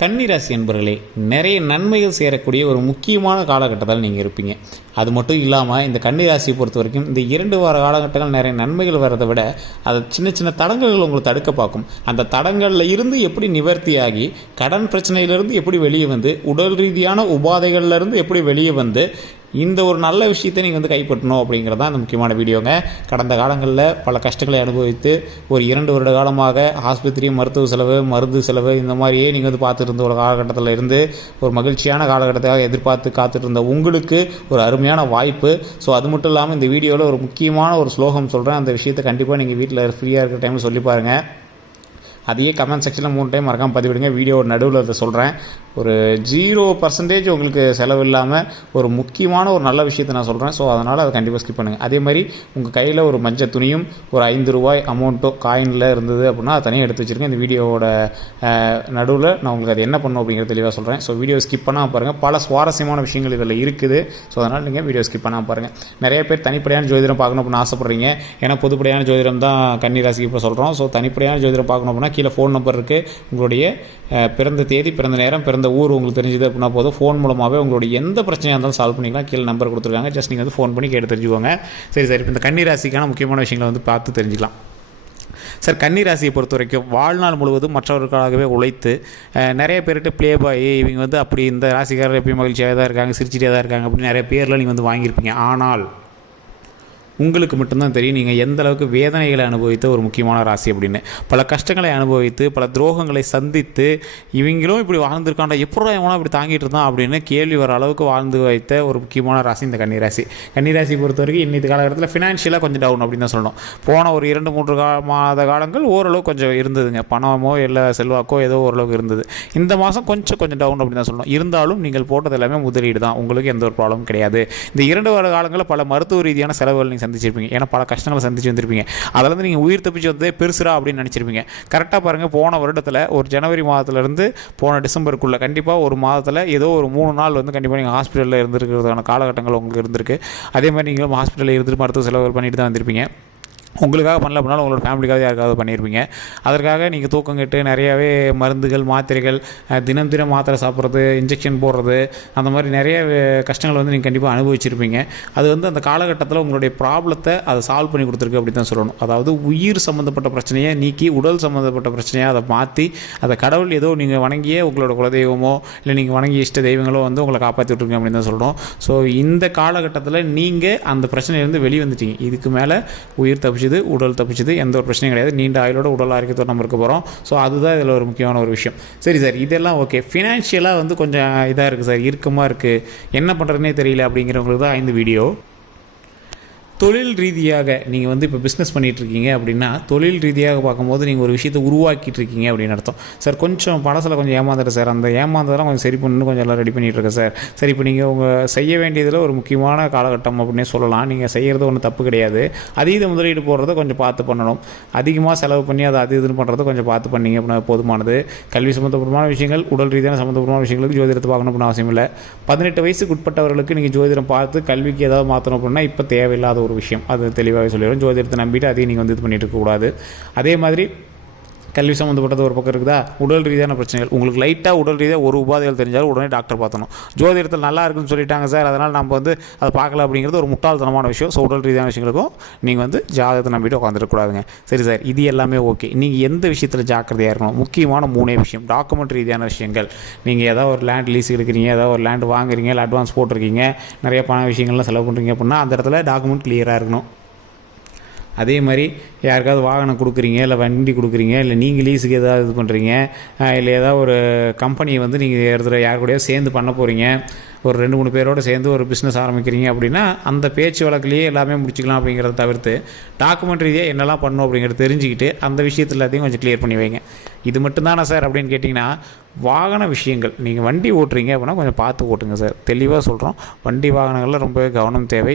கன்னிராசி என்பவர்களே நிறைய நன்மைகள் சேரக்கூடிய ஒரு முக்கியமான காலகட்டத்தில் நீங்கள் இருப்பீங்க. அது மட்டும் இல்லாமல் இந்த கன்னிராசியை பொறுத்த வரைக்கும் இந்த இரண்டு வார காலகட்டங்கள் நிறைய நன்மைகள் வர்றதை விட அது சின்ன சின்ன தடங்கல்கள் உங்களை தடுக்க பார்க்கும். அந்த தடங்களில் இருந்து எப்படி நிவர்த்தியாகி கடன் பிரச்சனையிலிருந்து எப்படி வெளியே வந்து உடல் ரீதியான உபாதைகள்லேருந்து எப்படி வெளியே வந்து இந்த ஒரு நல்ல விஷயத்தை நீங்கள் வந்து கைப்பற்றணும் அப்படிங்கிறது தான் அந்த முக்கியமான வீடியோங்க. கடந்த காலங்களில் பல கஷ்டங்களை அனுபவித்து ஒரு இரண்டு வருட காலமாக ஆஸ்பத்திரி மருத்துவ செலவு மருந்து செலவு இந்த மாதிரியே நீங்கள் வந்து பார்த்துட்டு இருந்த ஒரு காலகட்டத்தில் இருந்து ஒரு மகிழ்ச்சியான காலகட்டத்தை எதிர்பார்த்து காத்துட்டு இருந்த உங்களுக்கு ஒரு அருமையான வாய்ப்பு. ஸோ அது மட்டும் இல்லாமல் இந்த வீடியோவில் ஒரு முக்கியமான ஒரு ஸ்லோகம் சொல்கிறேன் அந்த விஷயத்தை கண்டிப்பாக நீங்கள் வீட்டில் ஃப்ரீயாக இருக்கிற டைமில் சொல்லி பாருங்கள் அதையே கமெண்ட் செக்ஷனில் மூணு டைம் மறக்காமல் பதிவிடுங்க. வீடியோ நடுவில் அதை சொல்கிறேன் ஒரு ஜீரோ பர்சன்டேஜ் உங்களுக்கு செலவு இல்லாமல் ஒரு முக்கியமான ஒரு நல்ல விஷயத்தை நான் சொல்கிறேன் ஸோ அதனால் அதை கண்டிப்பாக ஸ்கிப் பண்ணுங்கள் அதே மாதிரி உங்கள் கையில் ஒரு மஞ்சள் துணியும் ஒரு ஐந்து ரூபாய் அமௌண்ட்டோ காயினில் இருந்தது அப்படின்னா அதை தனியாக எடுத்து வச்சுருக்கேன் இந்த வீடியோவோட நடுவில் நான் உங்களுக்கு அது என்ன பண்ணும் அப்படிங்கிறது தெளிவாக சொல்கிறேன் ஸோ வீடியோ ஸ்கிப் பண்ணாமல் பாருங்கள் பல சுவாரஸ்யமான விஷயங்கள் இதில் இருக்குது. ஸோ அதனால் நீங்கள் வீடியோ ஸ்கிப் பண்ணாமல் பாருங்கள் நிறைய பேர் தனிப்படையான ஜோதிடம் பார்க்கணும் அப்படின்னு ஆசைப்பட்றீங்க. ஏன்னா பொதுப்படையான ஜோதிடம் தான் கன்னிராசிக்கு இப்போ சொல்கிறோம் ஸோ தனிப்படையான ஜோதிடம் பார்க்கணும் அப்படின்னா கீழே ஃபோன் நம்பர் இருக்குது உங்களுடைய பிறந்த தேதி பிறந்த நேரம் பிறந்த ஊர் உங்களுக்கு தெரிஞ்சது அப்படின்னா போதும். ஃபோன் மூலமாகவே உங்களுடைய எந்த பிரச்சனையாக இருந்தாலும் சால்வ் பண்ணிக்கலாம். கீழே நம்பர் கொடுத்துருக்காங்க. ஜஸ்ட் நீங்கள் வந்து ஃபோன் பண்ணி கேட்டு தெரிஞ்சுக்கோங்க. சரி சரி. இப்போ இந்த கன்னிராசிக்கான முக்கியமான விஷயங்களை வந்து பார்த்து தெரிஞ்சுக்கலாம். சார் கன்னிராசியை பொறுத்த வரைக்கும் வாழ்நாள் முழுவதும் மற்றவர்களுக்காகவே உழைத்து நிறைய பேர்கிட்ட ப்ளே பாய் இவங்க வந்து அப்படி இந்த ராசிக்காரர் எப்பயும் மகிழ்ச்சியாக தான் இருக்காங்க சிரிச்சிட்டே தான் இருக்காங்க அப்படின்னு நிறைய பேர்லாம் நீங்கள் வந்து வாங்கியிருப்பீங்க. ஆனால் உங்களுக்கு மட்டும்தான் தெரியும். நீங்கள் எந்த அளவுக்கு வேதனைகளை அனுபவித்த ஒரு முக்கியமான ராசி அப்படின்னு. பல கஷ்டங்களை அனுபவித்து பல துரோகங்களை சந்தித்து இவங்களும் இப்படி வாழ்ந்திருக்காண்டா எப்படா இவனா இப்படி தாங்கிட்டு இருந்தான் அப்படின்னு கேள்வி வர அளவுக்கு வாழ்ந்து வைத்த ஒரு முக்கியமான ராசி இந்த கன்னிராசி கன்னிராசி பொறுத்த வரைக்கும் இன்னைக்கு காலகட்டத்தில் ஃபினான்ஷியலாக கொஞ்சம் டவுன் அப்படின்னு தான் சொல்லணும். போன ஒரு இரண்டு மூன்று கா மாத காலங்கள் ஓரளவு கொஞ்சம் இருந்ததுங்க. பணமோ இல்லை செல்வாக்கோ ஏதோ ஓரளவுக்கு இருந்தது. இந்த மாதம் கொஞ்சம் கொஞ்சம் டவுன் அப்படின்னு தான் சொல்லணும். இருந்தாலும் நீங்கள் போட்டது எல்லாமே முதலீடு தான். உங்களுக்கு எந்த ஒரு ப்ராப்ளமும் கிடையாது. இந்த இரண்டு வார காலங்களில் பல மருத்துவ ரீதியான செலவுகள் நீங்கள் சந்திச்சிருப்பீங்க. ஏன்னா பல கஷ்டங்களை சந்திச்சு வந்திருப்பீங்க. அதிலேருந்து நீங்கள் உயிர் தப்பிச்சு வந்ததே பெருசுரா அப்படின்னு நினச்சிருப்பீங்க. கரெக்டாக பாருங்கள் போன வருடத்தில் ஒரு ஜனவரி மாதத்துலேருந்து போன டிசம்பருக்குள்ளே கண்டிப்பாக ஒரு மாதத்தில் ஏதோ ஒரு மூணு நாள் வந்து கண்டிப்பாக நீங்கள் ஹாஸ்பிட்டலில் இருந்திருக்கிறதுக்கான காலகட்டங்கள் உங்களுக்கு இருந்திருக்கு. அதே மாதிரி நீங்களும் ஹாஸ்பிட்டலில் இருந்துட்டு மருத்துவ செலவுகள் பண்ணிட்டு தான் வந்திருப்பீங்க. உங்களுக்காக பண்ணல அப்படின்னாலும் உங்களோட ஃபேமிலிக்காக யாருக்காவது பண்ணியிருப்பீங்க அதற்காக நீங்கள் தூக்கம் கெட்டு நிறையாவே மருந்துகள் மாத்திரைகள் தினம் தினம் மாத்திரை சாப்பிட்றது இன்ஜெக்ஷன் போடுறது அந்த மாதிரி நிறைய கஷ்டங்கள் வந்து நீங்கள் கண்டிப்பாக அனுபவிச்சிருப்பீங்க. அது வந்து அந்த காலகட்டத்தில் உங்களுடைய ப்ராப்ளத்தை அதை சால்வ் பண்ணி கொடுத்துருக்கு அப்படி தான் சொல்லணும். அதாவது உயிர் சம்மந்தப்பட்ட பிரச்சனையை நீக்கி உடல் சம்மந்தப்பட்ட பிரச்சனையை அதை மாற்றி அதை கடவுள் ஏதோ நீங்கள் வணங்கிய உங்களோட குலதெய்வமோ இல்லை நீங்கள் வணங்கிய இஷ்ட தெய்வங்களோ வந்து உங்களை காப்பாற்றி விட்ருங்க அப்படின்னு தான் சொல்கிறோம் ஸோ இந்த காலகட்டத்தில் நீங்கள் அந்த பிரச்சனையிலேருந்து வெளியே வந்துட்டீங்க இதுக்கு மேலே உயிர் தப்பிச்சுது உடல் தப்பிச்சுது எந்த ஒரு பிரச்சனையும் கிடையாது. நீண்ட ஆயுளோட உடல் ஆரோக்கியத்தோடு நம்ம இருக்க போகிறோம் ஸோ அதுதான் இதில் ஒரு முக்கியமான ஒரு விஷயம். சரி சார் இதெல்லாம் ஓகே ஃபினான்ஷியலாக வந்து கொஞ்சம் இதாக இருக்குது சார். இறுக்கமாக இருக்குது என்ன பண்ணுறதுனே தெரியல அப்படிங்கிறவங்களுக்கு தான் இந்த வீடியோ தொழில் ரீதியாக நீங்கள் வந்து இப்போ பிஸ்னஸ் இருக்கீங்க அப்படின்னா தொழில் ரீதியாக பார்க்கும்போது நீங்கள் ஒரு விஷயத்தை உருவாக்கிட்டு இருக்கீங்க அப்படின்னு அர்த்தம். சார் கொஞ்சம் பழசில் கொஞ்சம் ஏமாந்துட்டேன் சார் அந்த ஏமாந்ததெல்லாம் கொஞ்சம் சரி பண்ணணும் கொஞ்சம் எல்லாம் ரெடி பண்ணிகிட்ருக்கேன் சார் சரி இப்போ நீங்கள் உங்கள் செய்ய வேண்டியதில் ஒரு முக்கியமான காலகட்டம் அப்படின்னே சொல்லலாம். நீங்கள் செய்கிறது ஒன்றும் தப்பு கிடையாது. அதீத முதலீடு போடுறத கொஞ்சம் பார்த்து பண்ணணும். அதிகமாக செலவு பண்ணி அதை அது இதுன்னு பண்ணுறத கொஞ்சம் பார்த்து பண்ணீங்க அப்படின்னா போதுமானது. கல்வி சம்மந்தப்பட்டமான விஷயங்கள் உடல் ரீதியான சம்மந்தப்பட்டமான விஷயங்களுக்கு ஜோதிடத்தை பார்க்கணும் அப்படின்னு அவசியம் இல்லை. பதினெட்டு வயசுக்கு உட்பட்டவர்களுக்கு நீங்கள் ஜோதிடம் பார்த்து கல்விக்கு ஏதாவது மாற்றணும் அப்படின்னா இப்போ தேவையில்லாத ஒரு விஷயம். அது தெளிவாகவே சொல்லிடுறோம் ஜோதிடத்தை நம்பிட்டு அதையும் நீங்கள் வந்து இது பண்ணிட்டு இருக்கக்கூடாது. அதே மாதிரி கல்வி சம்மந்தப்பட்டது ஒரு பக்கம் இருக்குதா? உடல் ரீதியான பிரச்சனைகள். உங்களுக்கு லைட்டாக உடல் ரீதியாக ஒரு உபாதைகள் தெரிஞ்சாலும் உடனே டாக்டர் பார்த்தணும் ஜோதிடத்தில் நல்லா இருக்குன்னு சொல்லிட்டாங்க சார் அதனால் நம்ம வந்து அதை பார்க்கல அப்படிங்கிறது ஒரு முட்டாள்தனமான விஷயம். ஸோ உடல் ரீதியான விஷயங்களுக்கும் நீங்கள் வந்து ஜாதகத்தை நம்பிட்டு உட்காந்துருக்கூடாதுங்க சரி சார் இது எல்லாமே ஓகே நீங்கள் எந்த விஷயத்தில் ஜாக்கிரதையாக இருக்கணும்? முக்கியமான மூணே விஷயம். டாக்குமெண்ட் ரீதியான விஷயங்கள். நீங்கள் ஏதாவது ஒரு லேண்ட் லீஸ் எடுக்கிறீங்க ஏதாவது ஒரு லேண்ட் வாங்குறீங்க இல்லை அட்வான்ஸ் போட்டிருக்கீங்க நிறைய பண விஷயங்கள்லாம் செலவு பண்ணுறீங்க அப்படின்னா அந்த இடத்துல டாக்குமெண்ட் கிளியராக இருக்கணும். அதே மாதிரி யாருக்காவது வாகனம் கொடுக்குறீங்க இல்லை வண்டி கொடுக்குறீங்க இல்லை நீங்கள் லீஸுக்கு ஏதாவது இது பண்ணுறீங்க இல்லை ஏதாவது ஒரு கம்பெனியை வந்து நீங்கள் இடத்துல யார் கூடயோ சேர்ந்து பண்ண போகிறீங்க ஒரு ரெண்டு மூணு பேரோட சேர்ந்து ஒரு பிஸ்னஸ் ஆரம்பிக்கிறீங்க அப்படின்னா அந்த பேச்சு வழக்குலேயே எல்லாமே முடிச்சுக்கலாம் அப்படிங்கிறத தவிர்த்து டாக்குமெண்ட் ரீதியாக என்னெல்லாம் பண்ணணும் அப்படிங்கிறத தெரிஞ்சுக்கிட்டு அந்த விஷயத்தில் எல்லாத்தையும் கொஞ்சம் கிளியர் பண்ணி வைங்க. இது மட்டும்தானா சார்? அப்படின்னு கேட்டிங்கன்னா வாகன விஷயங்கள். நீங்கள் வண்டி ஓட்டுறீங்க அப்படின்னா கொஞ்சம் பார்த்து ஓட்டுங்க சார். தெளிவாக சொல்கிறோம் வண்டி வாகனங்களில் ரொம்பவே கவனம் தேவை.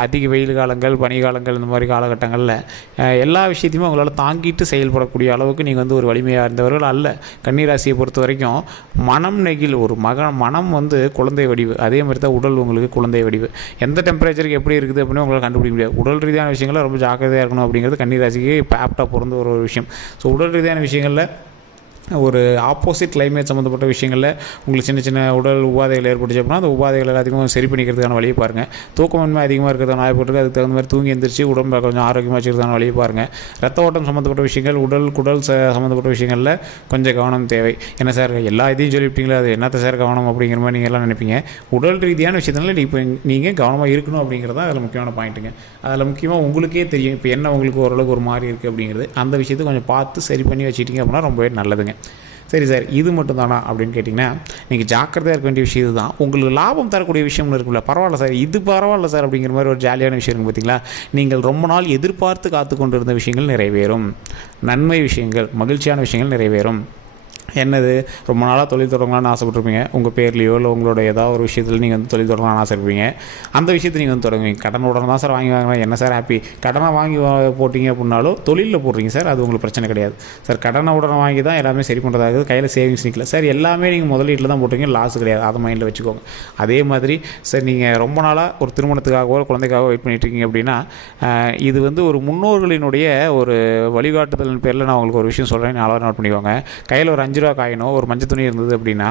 அதிக வெயில் காலங்கள் பனிகாலங்கள் இந்த மாதிரி காலகட்டங்களில் எல்லா விஷயத்தையுமே உங்களால் தாங்கிட்டு செயல்படக்கூடிய அளவுக்கு நீங்கள் வந்து ஒரு வலிமையாக இருந்தவர்கள் அல்ல. கன்னிராசியை பொறுத்த வரைக்கும் மனம் நெகிழ் ஒரு மக மனம் வந்து குழந்தை வடிவு. அதே மாதிரி தான் உடல் உங்களுக்கு குழந்தை வடிவு. எந்த டெம்பரேச்சருக்கு எப்படி இருக்குது அப்படின்னு உங்களால் கண்டுபிடிக்க முடியாது. உடல் ரீதியான விஷயங்களில் ரொம்ப ஜாக்கிரதையாக இருக்கணும் அப்படிங்கிறது கன்னிராசிக்கு இப்போ ஆப்டாக பிறந்த ஒரு விஷயம். ஸோ உடல் ரீதியான விஷயங்களில் ஒரு ஆப்போசிட் கிளைமேட் சம்மந்தப்பட்ட விஷயங்களில் உங்களுக்கு சின்ன சின்ன உடல் உபாதைகள் ஏற்பட்டுச்சு அப்படின்னா அந்த உபாதைகள் எல்லாத்தையும் சரி பண்ணிக்கிறதுக்கான வழியை பாருங்கள் தூக்கமின்மை அதிகமாக இருக்கிறதான வாய்ப்பு அதுக்கு தகுந்த மாதிரி தூங்கி எந்திரிச்சு உடம்பு கொஞ்சம் ஆரோக்கியமாக வச்சுக்கிறதான வழியை பாருங்கள் ரத்த ஓட்டம் சம்மந்தப்பட்ட விஷயங்கள் உடல் குடல் ச சம்மந்தப்பட்ட விஷயங்களில் கொஞ்சம் கவனம் தேவை. என்ன சார் எல்லா இதையும் சொல்லிவிட்டீங்களா? அது என்னத்த சார் கவனம் அப்படிங்கிற மாதிரி நீங்கள் எல்லாம் நினைப்பீங்க. உடல் ரீதியான விஷயத்தினால இப்போ நீங்கள் கவனமாக இருக்கணும் அப்படிங்கிறது தான் அதில் முக்கியமான பாயிண்ட்டுங்க அதில் முக்கியமாக உங்களுக்கே தெரியும். இப்போ என்ன உங்களுக்கு ஓரளவுக்கு ஒரு மாதிரி இருக்குது அப்படிங்கிறது. அந்த விஷயத்தை கொஞ்சம் பார்த்து சரி பண்ணி வச்சுட்டிங்க அப்படின்னா ரொம்பவே நல்லதுங்க. சரி சார் இது மட்டும் தானா அப்படின்னு கேட்டிங்கன்னா நீங்கள் ஜாக்கிரதையாக இருக்க வேண்டிய விஷயம் இதுதான். உங்களுக்கு லாபம் தரக்கூடிய விஷயம்னு இருக்குல்ல பரவாயில்ல சார் இது பரவாயில்ல சார் அப்படிங்கிற மாதிரி ஒரு ஜாலியான விஷயம் இருக்குது பார்த்தீங்களா நீங்கள் ரொம்ப நாள் எதிர்பார்த்து காத்து கொண்டிருந்த விஷயங்கள் நிறைவேறும். நன்மை விஷயங்கள் மகிழ்ச்சியான விஷயங்கள் நிறைவேறும். என்னது? ரொம்ப நாளாக தொழில் தொடங்கலாம்னு ஆசைப்பட்டிருப்பீங்க. உங்கள் பேர்லையோ இல்லை உங்களோட ஏதாவது ஒரு விஷயத்தில் நீங்கள் வந்து தொழில் தொடங்கலாம்னு ஆசைப்பீங்க அந்த விஷயத்தை நீங்கள் வந்து தொடங்குவீங்க. கடன் உடனே தான் சார் வாங்கி வாங்கினா என்ன சார் ஹாப்பி கடனை வாங்கி போட்டீங்க போட்டிங்க அப்படின்னாலும் தொழிலில் போடுறீங்க சார். அது உங்களுக்கு பிரச்சனை கிடையாது. சார் கடனை உடனே வாங்கி தான் எல்லாமே சரி பண்ணுறதாகுது கையில் சேவிங்ஸ் நிற்கல சார் எல்லாமே நீங்கள் முதலீட்டில் தான் போட்டுருங்க லாஸ் கிடையாது. அதை மைண்டில் வச்சுக்கோங்க. அதே மாதிரி சார் நீங்கள் ரொம்ப நாளாக ஒரு திருமணத்துக்காகவோ குழந்தைக்காகவோ வெயிட் பண்ணிட்டு இருக்கீங்க அப்படின்னா இது வந்து ஒரு முன்னோர்களினுடைய ஒரு வழிகாட்டுதலின் பேரில் நான் உங்களுக்கு ஒரு விஷயம் சொல்கிறேன் நாளாக நோட் பண்ணிக்கோங்க. கையில் ஒரு அஞ்சு ரூபா காயினோ ஒரு மஞ்சள் துணி இருந்தது அப்படின்னா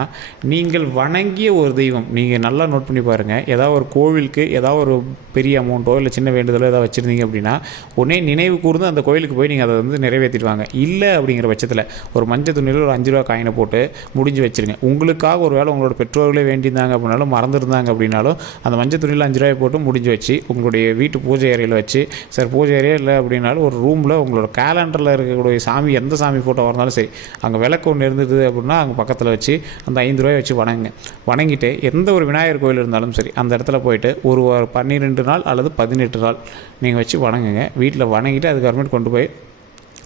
நீங்கள் வணங்கிய ஒரு தெய்வம் நீங்கள் நல்லா நோட் பண்ணி பாருங்கள் ஏதாவது ஒரு கோவிலுக்கு ஏதாவது ஒரு பெரிய அமௌண்ட்டோ இல்லை சின்ன வேண்டுதலோ ஏதாவது வச்சுருந்தீங்க அப்படின்னா உடனே நினைவு கூர்ந்து அந்த கோயிலுக்கு போய் நீங்கள் அதை வந்து நிறைவேற்றிடுவாங்க. இல்லை அப்படிங்கிற பட்சத்தில் ஒரு மஞ்சள் துணியில் ஒரு அஞ்சு ரூபா காயினை போட்டு முடிஞ்சு வச்சிருங்க. உங்களுக்காக ஒரு வேளை உங்களோட பெற்றோர்களே வேண்டியிருந்தாங்க அப்படின்னாலும் மறந்துருந்தாங்க அப்படின்னாலும் அந்த மஞ்சள் துணியில் அஞ்சு ரூபாய் போட்டு முடிஞ்சு வச்சு உங்களுடைய வீட்டு பூஜை அறையில் வச்சு சார் பூஜை அறையே இல்லை? அப்படின்னாலும் ஒரு ரூமில் உங்களோட கேலண்டரில் இருக்கக்கூடிய சாமி எந்த சாமி ஃபோட்டோ இருந்தாலும் சரி அங்கே விளக்கு ஒன்று இருந்தது அப்படின்னா அங்கே பக்கத்தில் வச்சு அந்த ஐந்து ரூபாய் வச்சு வணங்குங்க. வணங்கிட்டு எந்த ஒரு விநாயகர் கோயில் இருந்தாலும் சரி அந்த இடத்துல போயிட்டு ஒரு ஒரு பன்னிரெண்டு நாள் அல்லது பதினெட்டு நாள் நீங்கள் வச்சு வணங்குங்க. வீட்டில் வணங்கிட்டு அதுக்கப்புறமேட்டு கொண்டு போய்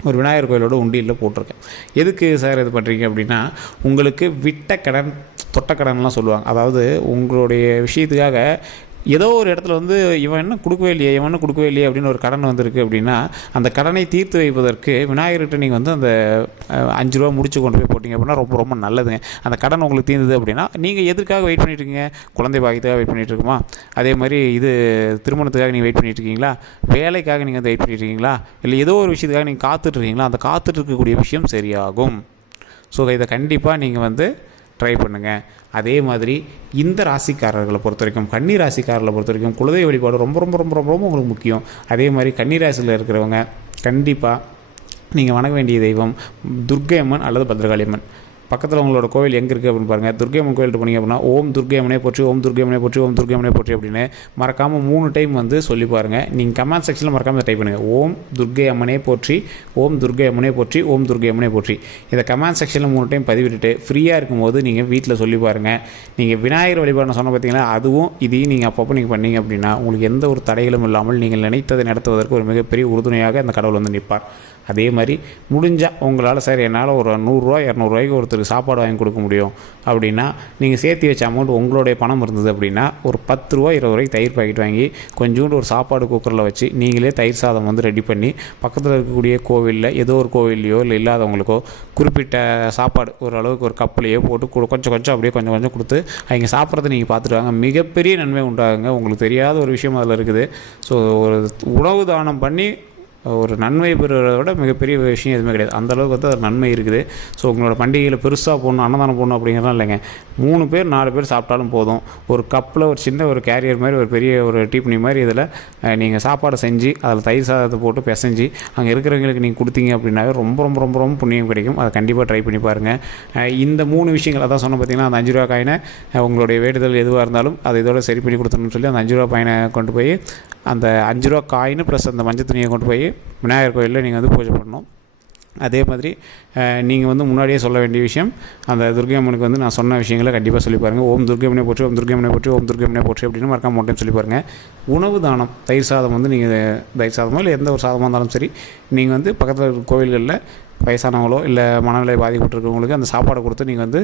ஒரு விநாயகர் கோயிலோட உண்டியலில் போட்டிருக்கேன். எதுக்கு சார் இது பண்ணுறீங்க அப்படின்னா உங்களுக்கு விட்ட கடன் தொட்ட கடன்லாம் சொல்லுவாங்க. அதாவது உங்களுடைய விஷயத்துக்காக ஏதோ ஒரு இடத்துல வந்து இவன் என்ன கொடுக்கவே இல்லையே இவன் என்ன கொடுக்கவே இல்லையே அப்படின்னு ஒரு கடன் வந்திருக்கு அப்படின்னா அந்த கடனை தீர்த்து வைப்பதற்கு விநாயகர்கிட்ட நீங்கள் வந்து அந்த அஞ்சு ரூபா முடிச்சு கொண்டு போய் போட்டிங்க அப்படின்னா ரொம்ப ரொம்ப நல்லதுங்க. அந்த கடன் உங்களுக்கு தீர்ந்தது அப்படின்னா நீங்கள் எதுக்காக வெயிட் பண்ணிட்டு இருக்கீங்க? குழந்தை பாக்கியத்துக்காக வெயிட் பண்ணிட்டு இருக்குமா? அதே மாதிரி இது திருமணத்துக்காக நீங்கள் வெயிட் பண்ணிட்டு இருக்கீங்களா? வேலைக்காக நீங்கள் வந்து வெயிட் பண்ணிட்டு இருக்கீங்களா? இல்லை ஏதோ ஒரு விஷயத்துக்காக நீங்கள் காத்துட்ருக்கீங்களா அந்த காத்துட்டு இருக்கக்கூடிய விஷயம் சரியாகும். ஸோ இதை கண்டிப்பாக நீங்கள் வந்து ட்ரை பண்ணுங்கள் அதே மாதிரி இந்த ராசிக்காரர்களை பொறுத்த வரைக்கும் கன்னி ராசிக்காரர்களை பொறுத்த வரைக்கும் குலதெய்வ வழிபாடு ரொம்ப ரொம்ப ரொம்ப ரொம்ப உங்களுக்கு முக்கியம். அதே மாதிரி கன்னி ராசியில் இருக்கிறவங்க கண்டிப்பாக நீங்கள் வணங்க வேண்டிய தெய்வம் துர்க்கை அம்மன் அல்லது பத்ரகாளி அம்மன். பக்கத்தில் உங்களோட கோவில் எங்கே இருக்குது அப்படின்னு பாருங்கள் துர்க்கை அம்மன் கோயில்கிட்ட போனீங்க அப்படின்னா ஓம் துர்க்கை அம்மனே போற்றி ஓம் துர்க்கை அம்மனே போற்றி ஓம் துர்க்கை போற்றி அப்படின்னு மறக்காமல் மூணு டைம் வந்து சொல்லி பாருங்கள் நீங்கள் கமெண்ட் செக்ஷனில் மறக்காமல் டைப் பண்ணுங்கள் ஓம் துர்க்கை அம்மனே போற்றி ஓம் துர்க்கை அம்மனே போற்றி ஓம் துர்க்கை அம்மனே போற்றி இதை கமெண்ட் செக்ஷனில் மூணு டைம் பதிவிட்டுட்டு ஃப்ரீயாக இருக்கும்போது நீங்கள் வீட்டில் சொல்லி பாருங்கள் நீங்கள் விநாயகர் வழிபாடு சொன்ன பார்த்தீங்கன்னா அதுவும் இதையும் நீங்கள் அப்பப்போ நீங்கள் பண்ணீங்க அப்படின்னா உங்களுக்கு எந்த ஒரு தடைகளும் இல்லாமல் நீங்கள் நினைத்ததை நடத்துவதற்கு ஒரு மிகப்பெரிய உறுதுணையாக அந்த கடவுள் வந்து நிற்பார். அதே மாதிரி முடிஞ்சால் உங்களால் சார் என்னால் ஒரு நூறுரூவா இரநூறுவாய்க்கு ஒருத்தர் ஒருத்தருக்கு சாப்பாடு வாங்கி கொடுக்க முடியும் அப்படின்னா நீங்கள் சேர்த்து வச்ச அமௌண்ட் உங்களுடைய பணம் இருந்தது அப்படின்னா ஒரு பத்து ரூபா இருபது ரூபாய்க்கு தயிர் பாக்கெட் வாங்கி கொஞ்சோண்டு ஒரு சாப்பாடு குக்கரில் வச்சு நீங்களே தயிர் சாதம் வந்து ரெடி பண்ணி பக்கத்தில் இருக்கக்கூடிய கோவிலில் ஏதோ ஒரு கோவில்லையோ இல்லை இல்லாதவங்களுக்கோ குறிப்பிட்ட சாப்பாடு ஓரளவுக்கு ஒரு கப்பலையோ போட்டு கொடு- கொஞ்சம் கொஞ்சம் அப்படியே கொஞ்சம் கொஞ்சம் கொடுத்து அவங்க சாப்பிட்றத நீங்கள் பார்த்துட்டு வாங்க. மிகப்பெரிய நன்மை உண்டாகுங்க. உங்களுக்கு தெரியாத ஒரு விஷயம் அதில் இருக்குது. ஸோ ஒரு உணவு தானம் பண்ணி ஒரு நன்மை பெறுவதை விட மிகப்பெரிய விஷயம் எதுவுமே கிடையாது. அந்த அளவுக்கு வந்து அது நன்மை இருக்குது. ஸோ உங்களோட பண்டிகையில் பெருசாக போடணும் அன்னதானம் போடணும் அப்படிங்கிறலாம் இல்லைங்க. மூணு பேர் நாலு பேர் சாப்பிட்டாலும் போதும். ஒரு கப்பில் ஒரு சின்ன ஒரு கேரியர் மாதிரி ஒரு பெரிய ஒரு டீப்னி மாதிரி இதில் நீங்கள் சாப்பாடை செஞ்சு அதில் தயிர் சாதத்தை போட்டு பிசைஞ்சு அங்கே இருக்கிறவங்களுக்கு நீங்கள் கொடுத்தீங்க அப்படின்னாவே ரொம்ப ரொம்ப ரொம்ப ரொம்ப புண்ணியம் கிடைக்கும். அதை கண்டிப்பாக ட்ரை பண்ணி பாருங்கள் இந்த மூணு விஷயங்கள் அதான் சொன்ன பார்த்தீங்கன்னா அந்த அஞ்சு ரூபா காயினை உங்களுடைய வேண்டுதல் எதுவாக இருந்தாலும் அதை இதோட சரி பண்ணி கொடுத்தணும்னு சொல்லி அந்த அஞ்சு ரூபா காயினை கொண்டு போய் அந்த அஞ்சு ரூபா காயின் ப்ளஸ் அந்த மஞ்சள் துணியை கொண்டு போய் விநாயகர் கோயிலில் நீங்கள் வந்து பூஜை பண்ணணும். அதே மாதிரி நீங்கள் வந்து முன்னாடியே சொல்ல வேண்டிய விஷயம் அந்த துர்கையம்மனுக்கு வந்து நான் சொன்ன விஷயங்களை கண்டிப்பாக சொல்லி பாருங்கள் ஓம் துர்கையம்மனை போற்றி ஓம் துர்கையம்மனை போற்றி ஓம் துர்கையம்மனை போற்றி அப்படின்னு மறக்காம மட்டும் சொல்லி பாருங்கள் உணவு தானம் தயிர் சாதம் வந்து நீங்கள் தயிர் சாதமோ இல்லை எந்த ஒரு சாதமாக இருந்தாலும் சரி நீங்கள் வந்து பக்கத்தில் இருக்கிற கோவில்களில் வயசானவங்களோ இல்லை மனநிலை பாதிக்கப்பட்டிருக்கவங்களுக்கு அந்த சாப்பாடை கொடுத்து நீங்கள் வந்து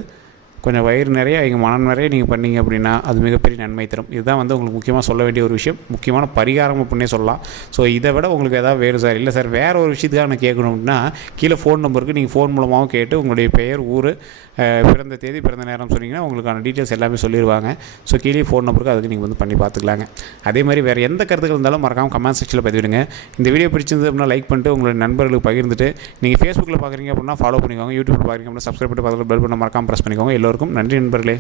கொஞ்சம் வயிறு நிறைய எங்கள் மனம் நிறைய நீங்கள் பண்ணீங்க அப்படின்னா அது மிகப்பெரிய நன்மை தரும். இதுதான் வந்து உங்களுக்கு முக்கியமாக சொல்ல வேண்டிய ஒரு விஷயம். முக்கியமான பரிகாரம் அப்படின்னே சொல்லலாம். ஸோ இதை விட உங்களுக்கு ஏதாவது வேறு சார் இல்லை சார் வேறு ஒரு விஷயத்துக்காக நான் கேட்கணும் அப்படின்னா கீழே ஃபோன் நம்பருக்கு நீங்கள் ஃபோன் மூலமாகவும் கேட்டு உங்களுடைய பெயர் ஊர் பிறந்த தேதி பிறந்த நேரம் சொன்னீங்கன்னா உங்களுக்கான டீட்டெயில்ஸ் எல்லாமே சொல்லிடுவாங்க ஸோ கீழே ஃபோன் நம்பருக்கு அதுக்கு நீங்கள் வந்து பண்ணி பார்த்துக்கலாங்க. அதே மாதிரி வேறு எந்த கருத்துக்கள் இருந்தாலும் மறக்காமல் கமெண்ட் செக்ஷனில் பதிவிடுங்க. இந்த வீடியோ பிடிச்சிருந்து அப்படின்னா லைக் பண்ணிட்டு உங்களுடைய நண்பர்களுக்கு பகிர்ந்துட்டு நீங்கள் ஃபேஸ்புக்கில் பார்க்குறீங்க அப்படின்னா ஃபாலோ பண்ணிக்கோங்க. யூடியூப்பில் பார்க்குறீங்க அப்படின்னா சப்ஸ்கிரைப் பண்ணி பார்த்து பெல் பண்ண மறக்காமல் ப்ரெஸ் பண்ணிக்கோங்க. எல்லோருக்கும் நன்றி நண்பர்களே.